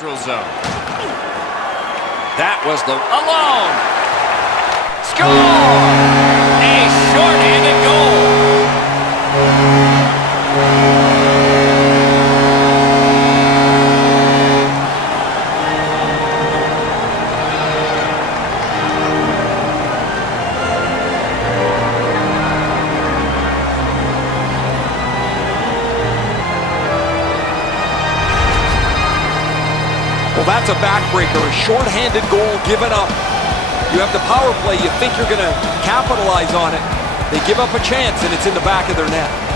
neutral zone. That was the alone. Score! A short-handed goal. Well, that's a backbreaker, a short-handed goal given up. You have the power play, you think you're going to capitalize on it. They give up a chance, and it's in the back of their net.